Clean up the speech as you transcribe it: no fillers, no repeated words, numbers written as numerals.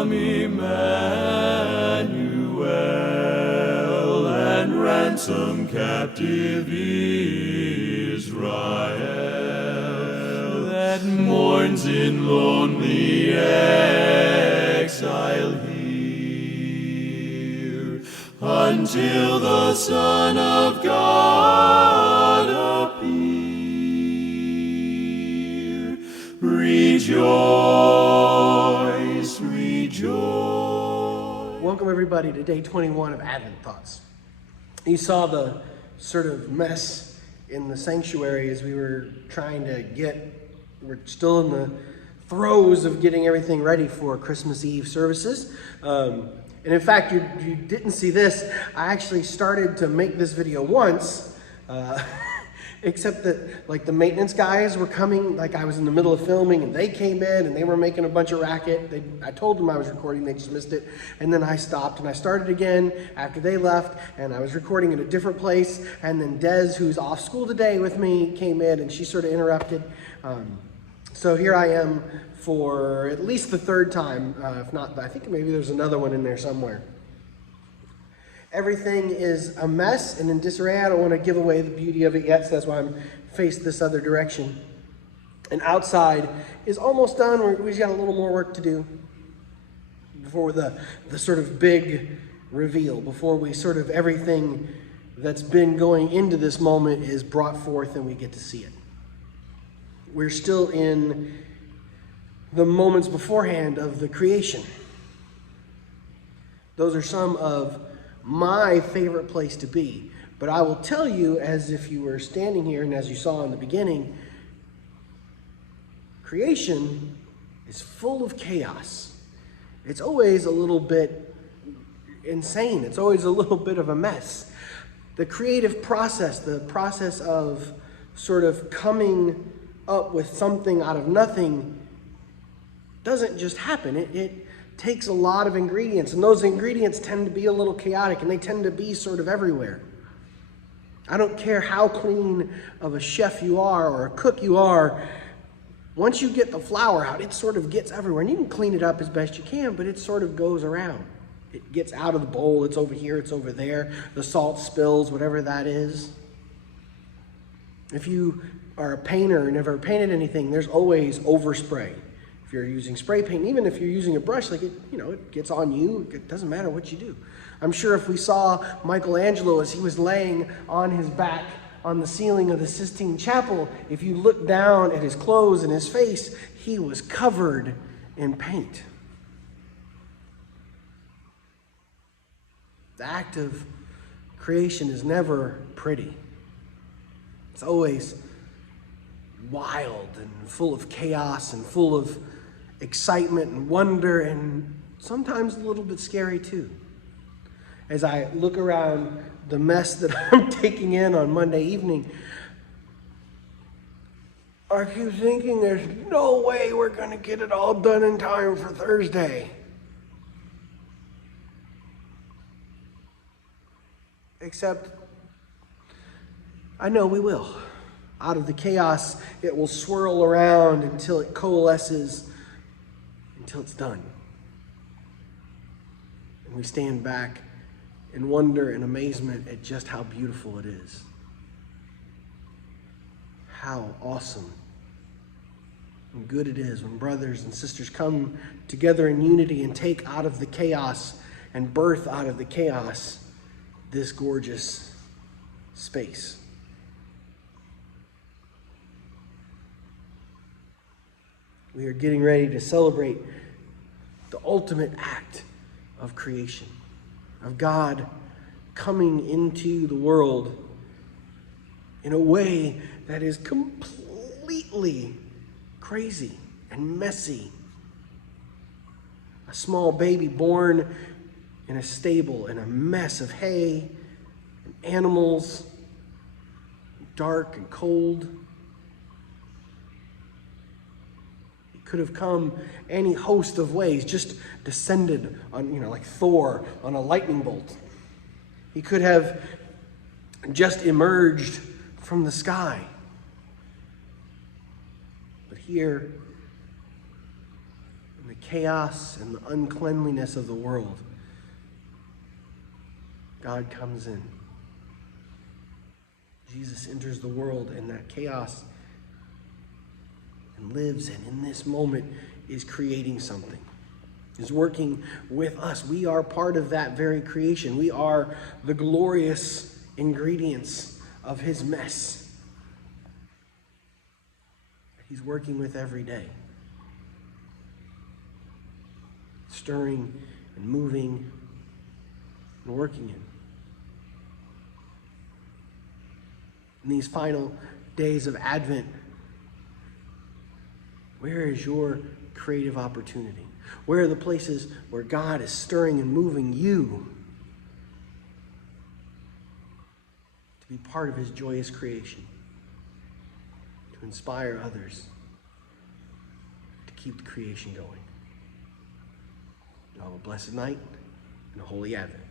Come, Emmanuel, and ransom captive Israel, that mourns in lonely exile here, until the Son of God appear. Rejoice, rejoice. Welcome everybody to day 21 of Advent Thoughts. You saw the sort of mess in the sanctuary as we were trying to we're still in the throes of getting everything ready for Christmas Eve services. And in fact, you didn't see this. I actually started to make this video once, except that like the maintenance guys were coming, like I was in the middle of filming and they came in and they were making a bunch of racket. I told them I was recording, they just missed it. And then I stopped and I started again after they left, and I was recording in a different place. And then Des, who's off school today with me, came in and she sort of interrupted. So here I am for at least the third time, if not, I think maybe there's another one in there somewhere. Everything is a mess and in disarray. I don't want to give away the beauty of it yet, so that's why I'm faced this other direction. And outside is almost done. We've got a little more work to do before the sort of big reveal, before we sort of everything that's been going into this moment is brought forth and we get to see it. We're still in the moments beforehand of the creation. Those are some of my favorite place to be. But I will tell you, as if you were standing here and as you saw in the beginning, creation is full of chaos. It's always a little bit insane. It's always a little bit of a mess. The creative process, the process of sort of coming up with something out of nothing, doesn't just happen. It takes a lot of ingredients, and those ingredients tend to be a little chaotic, and they tend to be sort of everywhere. I don't care how clean of a chef you are or a cook you are, once you get the flour out, it sort of gets everywhere. And you can clean it up as best you can, but it sort of goes around. It gets out of the bowl, it's over here, it's over there, the salt spills, whatever that is. If you are a painter and never painted anything, there's always overspray. If you're using spray paint, even if you're using a brush, like it gets on you. It doesn't matter what you do. I'm sure if we saw Michelangelo as he was laying on his back on the ceiling of the Sistine Chapel, if you look down at his clothes and his face, he was covered in paint. The act of creation is never pretty. It's always wild and full of chaos and full of excitement and wonder, and sometimes a little bit scary too. As I look around the mess that I'm taking in on Monday evening, I keep thinking there's no way we're going to get it all done in time for Thursday. Except I know we will. Out of the chaos, it will swirl around until it coalesces, until it's done. And we stand back in wonder and amazement at just how beautiful it is. How awesome and good it is when brothers and sisters come together in unity and take out of the chaos and birth out of the chaos this gorgeous space. We are getting ready to celebrate the ultimate act of creation, of God coming into the world in a way that is completely crazy and messy. A small baby born in a stable in a mess of hay and animals, dark and cold. Could have come any host of ways, just descended on, like Thor on a lightning bolt. He could have just emerged from the sky. But here, in the chaos and the uncleanliness of the world, God comes in. Jesus enters the world in that chaos and lives, and in this moment is creating something, is working with us. We are part of that very creation. We are the glorious ingredients of his mess that he's working with every day, stirring and moving and working in. In these final days of Advent, where is your creative opportunity? Where are the places where God is stirring and moving you to be part of his joyous creation, to inspire others, to keep the creation going? You have a blessed night and a holy Advent.